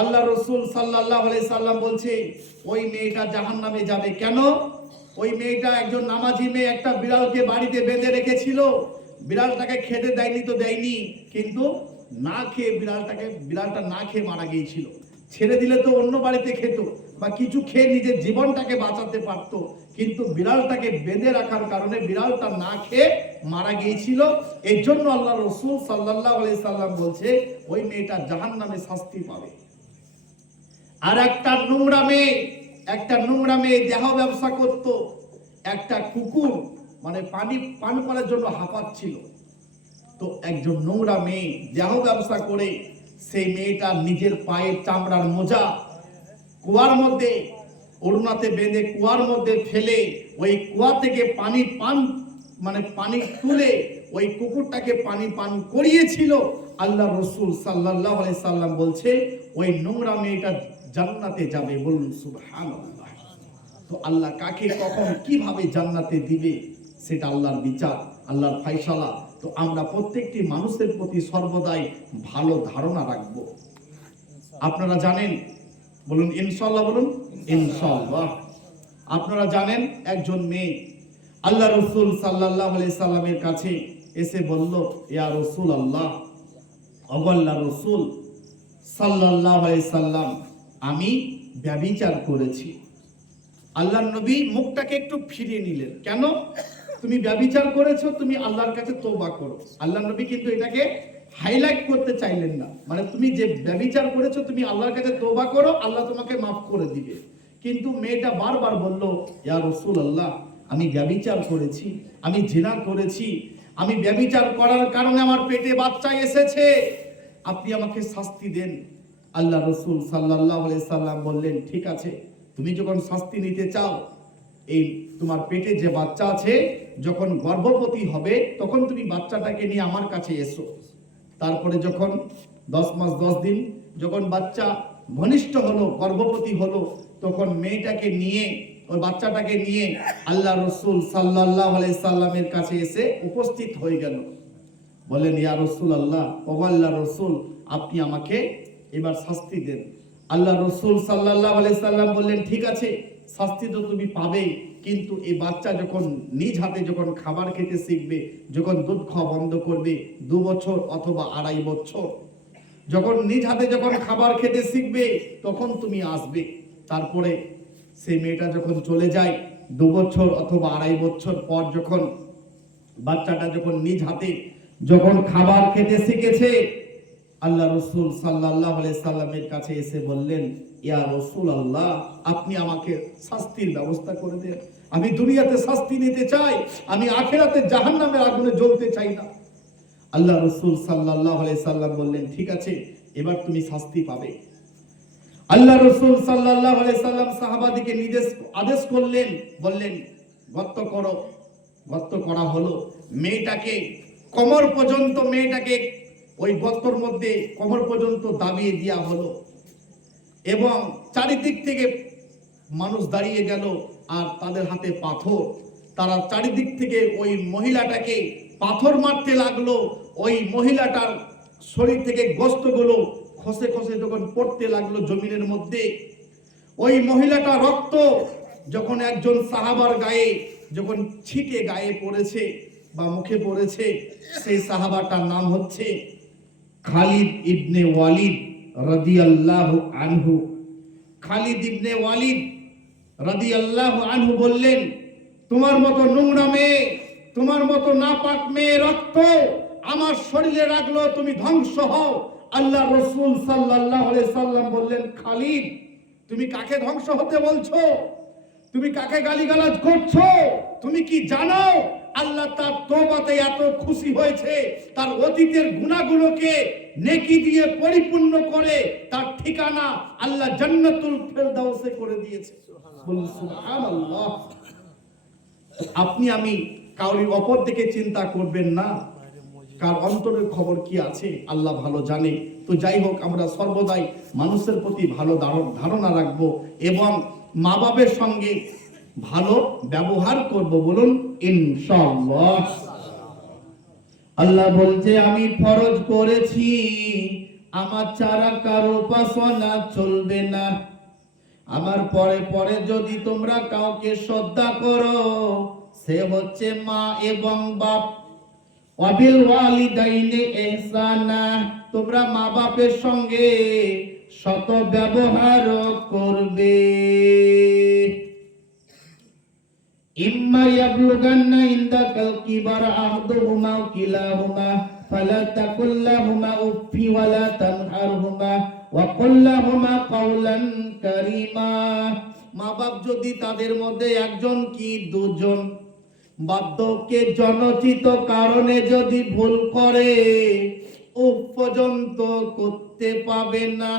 আল্লাহ রসুল সাল্লাল্লাহু আলাইহি সাল্লাম বলছে ওই মেয়েটা জাহান্নামে যাবে। কেন? ওই মেয়েটা একজন নামাজি মেয়ে, একটা বিড়ালকে বাড়িতে বেঁধে রেখেছিল। বিড়ালটাকে খেতে দেয়নি তো দেয়নি, কিন্তু না খেয়ে বিড়ালটা না খেয়ে মারা গিয়েছিল। ছেড়ে দিলে তো অন্য বাড়িতে খেত বা কিছু খেয়ে নিজের জীবনটাকে বাঁচাতে পারত, কিন্তু বিড়ালটাকে বেঁধে রাখার কারণে বিড়ালটা না খেয়ে মারা গিয়েছিল। এর জন্য আল্লাহ রসুল সাল্লাল্লাহু আলাইহি সাল্লাম বলছে ওই মেয়েটা জাহান্নামে শাস্তি পাবে। আর একটা নোংরা মেয়ে দেহ ব্যবসা করত। একটা কুকুর মানে পানি পান করার জন্য হাঁপাচ্ছিল। তো একজন নোংরা মেয়ে দেহ ব্যবসা করে সেই মেয়েটা নিজের পায়ের চামড়ার মোজা কুয়ার মধ্যে ওড়নাতে বেঁধে কুয়ার মধ্যে ফেলে ওই কুয়া থেকে পানি তুলে ওই কুকুরটাকে পানি পান করিয়েছিল। আল্লাহ রসুল সাল্লাল্লাহু আলাইহি সাল্লাম বলছে ওই নোংরা মেয়েটা জান্নাতে যাবে। বলুন সুবহানাল্লাহ। তো আল্লাহ কাকে কখন কিভাবে জান্নাতে দিবে সেটা আল্লাহর বিচার, আল্লাহর ফায়সালা। তো আমরা প্রত্যেকটি মানুষের প্রতি সর্বদাই ভালো ধারণা রাখবো। আপনারা জানেন, বলুন ইনশাআল্লাহ, বলুন ইনশাআল্লাহ। আপনারা জানেন একজন মেয়ে আল্লাহ রসুল সাল্লাল্লাহু আলাইহি সাল্লামের কাছে এসে বলল, ইয়া রাসূলুল্লাহ, আল্লাহ রসুল সাল্লাল্লাহু আলাইহি সাল্লাম, আমি ব্যভিচার করেছি। আল্লাহর নবী মুখটাকে একটু ফিরিয়ে নিলেন। কেন? তুমি ব্যভিচার করেছো, তুমি আল্লাহর কাছে তওবা করো। আল্লাহর নবী কিন্তু এটাকে হাইলাইট করতে চাইলেন না, মানে তুমি যে ব্যভিচার করেছো তুমি আল্লাহর কাছে তওবা করো, আল্লাহ তোমাকে মাফ করে দিবে। কিন্তু মেয়েটা বারবার বলল, ইয়া রাসূলুল্লাহ, আমি ব্যভিচার করেছি, আমি জিনা করেছি, আমি ব্যভিচার করার কারণে আমার পেটে বাচ্চা এসেছে, আপনি আমাকে শাস্তি দেন। আল্লাহ রসুল সাল্লাল্লাহু আলাইহি সাল্লাম বললেন, ঠিক আছে, তুমি যখন শাস্তি নিতে চাও, এই তোমার পেটে যে বাচ্চা আছে যখন গর্ভবতী হবে তখন তুমি বাচ্চাটাকে নিয়ে আমার কাছে এসো। তারপরে যখন 10 মাস 10 দিন যখন বাচ্চা ঘনিষ্ঠ হলো, গর্ভবতী হলো, তখন মেয়েটাকে নিয়ে ওই বাচ্চাটাকে নিয়ে আল্লাহ রসুল সাল্লাল্লাহু আলাইহি সাল্লামের কাছে এসে উপস্থিত হয়ে গেল। বলেন, ইয়া রাসূলুল্লাহ, ও আল্লাহ রসুল, আপনি আমাকে এবার শাস্তি দেন। আল্লাহ রসুল সাল্লাল্লাহু আলাইহি সাল্লাম বললেন, ঠিক আছে, শাস্তি তো তুমি পাবে, কিন্তু এই বাচ্চা যখন নিজ হাতে যখন খাবার খেতে শিখবে, যখন দুধ খাওয়া বন্ধ করবে 2 বছর অথবা 2.5 বছর, যখন নিজ হাতে যখন খাবার খেতে শিখবে তখন তুমি আসবে। তারপরে সেই মেয়েটা যখন চলে যায় 2 বছর অথবা 2.5 বছর পর, যখন বাচ্চাটা যখন নিজ হাতে যখন খাবার খেতে শিখেছে, আল্লাহ রসুল সাল্লাল্লাহু আলাইহি সাল্লামের কাছে এসে বললেন, ইয়া রাসূলুল্লাহ, আপনি আমাকে শাস্তির ব্যবস্থা করে দেন। আমি দুনিয়াতে শাস্তি নিতে চাই, আমি আখিরাতে জাহান্নামের আগুনে জ্বলতে চাই না। আল্লাহ রসুল সাল্লাল্লাহু আলাইহি সাল্লাম বললেন, ঠিক আছে, এবার তুমি শাস্তি পাবে। আল্লাহ রসুল সাল্লাল্লাহু আলাইহি সাল্লাম সাহাবাদিকে আদেশ করলেন, বললেন, গর্ত করো। গর্ত করা হলো। মেয়েটাকে কোমর পর্যন্ত, মেয়েটাকে ওই গর্তর মধ্যে কোমর পর্যন্ত দাবিয়ে দেওয়া হলো এবং চারিদিক থেকে মানুষ দাঁড়িয়ে গেল আর তাদের হাতে পাথর। তারা চারিদিক থেকে ওই মহিলাটাকে পাথর মারতে লাগলো। ওই মহিলাটার শরীর থেকে গোশতগুলো খসে খসে যখন পড়তে লাগলো জমিনের মধ্যে, ওই মহিলাটা রক্ত যখন একজন সাহাবার গায়ে যখন ছিটে গায়ে পড়েছে বা মুখে পড়েছে, সেই সাহাবাটার নাম হচ্ছে খালিদ ইবনে ওয়ালিদ রাদিয়াল্লাহু আনহু। খালিদ ইবনে ওয়ালিদ রাদিয়াল্লাহু আনহু বললেন, তোমার মতো নোংরা মেয়ে, তোমার মতো নাপাক মেয়ে রক্ত আমার শরীরে রাখলো, তুমি ধ্বংস হও। আল্লাহ রসুল সাল্লাল্লাহু আলাইহি সাল্লাম বললেন, খালিদ, তুমি কাকে ধ্বংস হতে বলছো? তুমি কাকে গালিগালাজ করছো? তুমি কি জানো আল্লাহ তার তওবাতে এত খুশি হয়েছে, তার অতীতের গুনাহগুলোকে নেকি দিয়ে পরিপূর্ণ করে তার ঠিকানা আল্লাহ জান্নাতুল ফেরদাউসে করে দিয়েছে। বলুন সুবহানাল্লাহ। আপনি আমি কাউরির অপর দিকে চিন্তা করবেন না, কার অন্তরের খবর কি আছে আল্লাহ ভালো জানে। তো যাই হোক, আমরা সর্বদাই মানুষের প্রতি ভালো ধারণা রাখবো এবং মা বাবার সঙ্গে ভালো ব্যবহার করব। বলুন ইনশাআল্লাহ। আল্লাহ বলছে, আমি ফরজ করেছি আমার ছাড়া কারো উপাসনা চলবে না। আমার পরে পরে যদি তোমরা কাউকে শ্রদ্ধা করো, সে হচ্ছে মা এবং বাপ। ওয়াবিল ওয়ালিদাইনি ইহসানা, তোমরা মা বাপের সঙ্গে সৎ ব্যবহার করবে। ইম্মা ইয়াবলুগান্না ইনদাকাল কিবারা আহদুহুমা আও কিলাহুমা ফালা তাকুল লাহুমা উফফি ওয়ালা তানহারহুমা ওয়া কুল লাহুমা কাওলান কারীমা। মা বাপ যদি তাদের মধ্যে একজন কি দুজন বার্ধক্যে জনচিত কারণে যদি ভুল করে, উফ পর্যন্ত করতে পাবে না,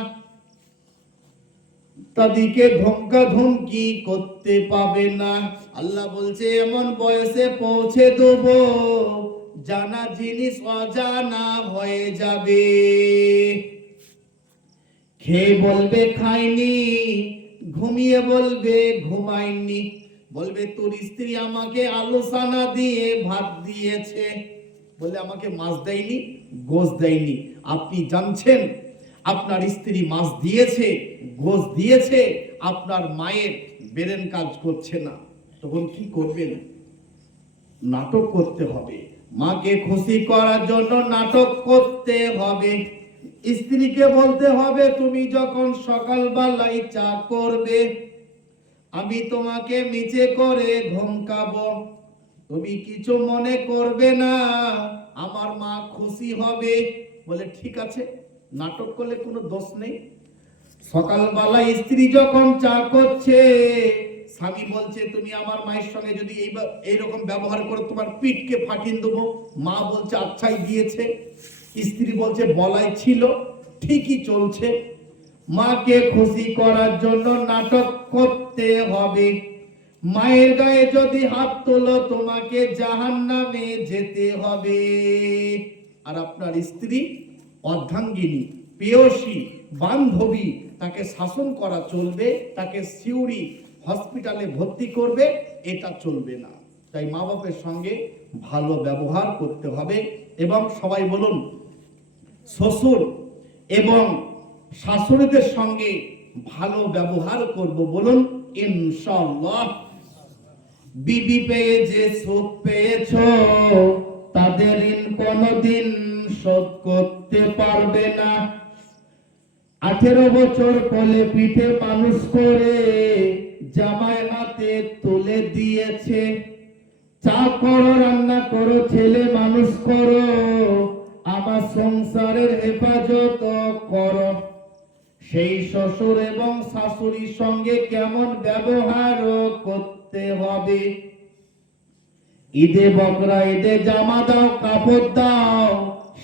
তাদেরকে ধমকা ধমকি করতে পাবে না। আল্লাহ বলছে এমন বয়সে পৌঁছে দেব জানা জিনিস অজানা হয়ে যাবে। খেয়ে বলবে খাইনি, ঘুমিয়ে বলবে ঘুমাইনি, বলবে তোর স্ত্রী আমাকে আলু সানা দিয়ে ভাত দিয়েছে, বলে আমাকে মাছ দেয়নি, গোশ দেয়নি। আপনি জানছেন আপনার স্ত্রী মাছ দিয়েছে, গোশ দিয়েছে, আপনার মায়ের ব্রেন কাজ করছে না, তখন কি করবেন? নাটক করতে হবে। মাকে খুশি করার জন্য নাটক করতে হবে। স্ত্রীকে বলতে হবে তুমি যখন সকালবেলায় চা করবে, আমি তোমাকে নিচে করে ধমকাবো, তুমি কিছু মনে করবে না, আমার মা খুশি হবে। বলে ঠিক আছে, নাটক করলে কোনো দোষ নেই। সকালবেলা স্ত্রী যখন চা করছে, স্বামী বলছে তুমি আমার মায়ের সঙ্গে যদি এইরকম ব্যবহার করো তোমার পিঠকে ফাটিয়ে দেবো। মা বলছে আচ্ছাই দিয়েছে। স্ত্রী বলছে বলাই ছিল, ঠিকই চলছে। মাকে খুশি করার জন্য নাটক করতে হবে। মায়ের গায়ে যদি হাত তোলো তোমাকে জাহান্নামে যেতে হবে। আর আপনার স্ত্রী অর্ধাঙ্গিনী, প্রেয়সী, বান্ধবী, তাকে শাসন করা চলবে, তাকে সিউড়ি হসপিটালে ভর্তি করবে, এটা চলবে না। তাই মা বাপের সঙ্গে ভালো ব্যবহার করতে হবে। এবং সবাই বলুন, শ্বশুর এবং শাশুড়িদের সঙ্গে ভালো ব্যবহার করব, বলুন ইনশাআল্লাহ। বিবি পেয়ে যে সুখ পেয়েছ, তাদের ঋণ কোনদিন শোধ করতে পারবে না। 18 বছর কোলে পিঠে মানুষ করে জামাই হাতে তুলে দিয়েছে। চা করো, রান্না করো, ছেলে মানুষ করো, আমার সংসারের হেফাজত করো। সেই শ্বশুর এবং শাশুড়ির সঙ্গে কেমন ব্যবহার করতে হবে। ঈদে বকরা ঈদে জামা দাও, কাপড় দাও,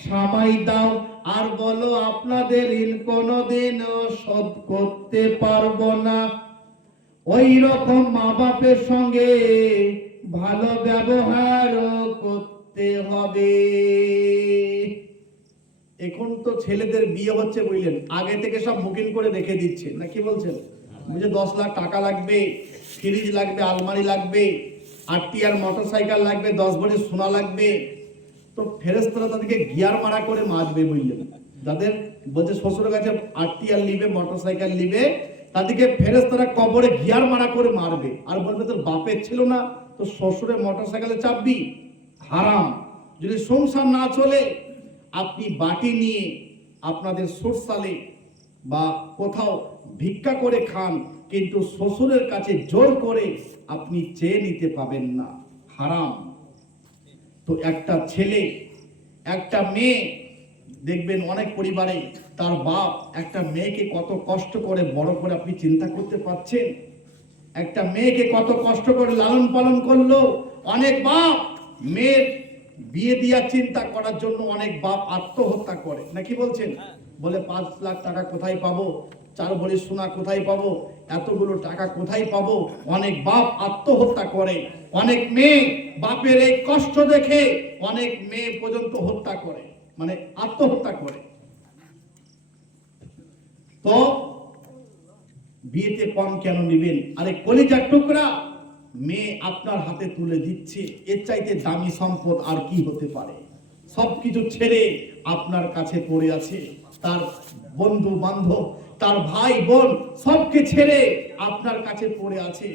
সামাই দাও, আর বলো আপনাদের ঋণ কোনদিন শোধ করতে পারবো না। ওই রকম মা বাপের সঙ্গে ভালো ব্যবহার করতে হবে। এখন তো ছেলেদের বিয়ে হচ্ছে বুঝলেন, আগে থেকে সব বুকিং করে রেখে দিচ্ছে, না কি বলছেন? বুঝে 10 লাখ টাকা লাগবে, ফ্রিজ লাগবে, আলমারি লাগবে, আরটিআর মোটরসাইকেল লাগবে, 10 ভরি সোনা লাগবে। তো ফেরেশতারা তাদেরকে গিয়ার মারা করে মারবে বুঝলেন। যাদের বলছে শ্বশুরের কাছে আরটিআর নিবে, মোটরসাইকেল নিবে, তাদেরকে ফেরেশতারা কবরে গিয়ার মারা করে মারবে। আর বলবে তোর বাপের ছিল না, তো শ্বশুরের মোটরসাইকেলে চাপবি, হারাম। যদি সংসার না চলে, আপনি বাটি নিয়ে আপনাদের সুরসালে বা কোথাও ভিক্ষা করে খান, কিন্তু শ্বশুরের কাছে জোর করে আপনি চেয়ে নিতে পাবেন না, হারাম। তো একটা ছেলে, একটা মেয়ে, দেখবেন অনেক পরিবারে তার বাপ একটা মেয়েকে কত কষ্ট করে বড় করে, আপনি চিন্তা করতে পারছেন? একটা মেয়েকে কত কষ্ট করে লালন পালন করলো। অনেক বাপ মেয়ের বিয়ে দেওয়ার চিন্তা করার জন্য অনেক বাপ আত্মহত্যা করে, নাকি বলছেন? বলে 5 লাখ টাকা কোথায় পাবো, 4 ভরি সোনা কোথায় পাবো, এতগুলো টাকা কোথায় পাবো। অনেক বাপ আত্মহত্যা করে। অনেক মেয়ে বাপের এই কষ্ট দেখে অনেক মেয়ে পর্যন্ত হত্যা করে, মানে আত্মহত্যা করে। তো বিয়েতে কম কেন নেবেন? আরে কলিজার টুকরা মেয়ে আপনার হাতে তুলে দিচ্ছে, এর চাইতে দামি সম্পদ আর কি হতে পারে? সবকিছু ছেড়ে আপনার কাছে পড়ে আছে, তার বন্ধু বান্ধব, তার ভাই বোন সবকে ছেড়ে আপনার কাছে পড়ে আছে,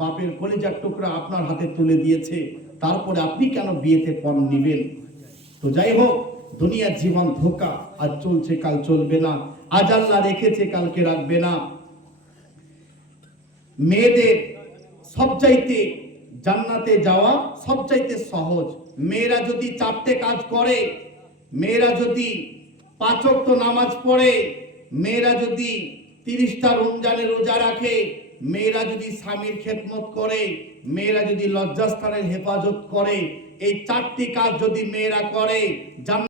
বাপের কলিজার টুকরা আপনার হাতে তুলে দিয়েছে, তারপরে আপনি কেন বিয়েতে পণ নিবেন? তো যাই হোক, দুনিয়ার জীবন ধোঁকা, আজ চলছে কাল চলবে না, আজ আল্লাহ রেখেছে কালকে রাখবে না। মেয়েদের সবচাইতে জান্নাতে যাওয়া সবচাইতে সহজ। মেয়েরা যদি 4টে কাজ করে, মেয়েরা যদি 5 ওয়াক্ত নামাজ পড়ে, মেয়েরা যদি 30টা রমজানের রোজা রাখে, মেয়েরা যদি স্বামীর খেদমত করে, মেয়েরা যদি লজ্জাস্থানের হেফাজত করে, এই 4টি কাজ যদি মেয়েরা করে,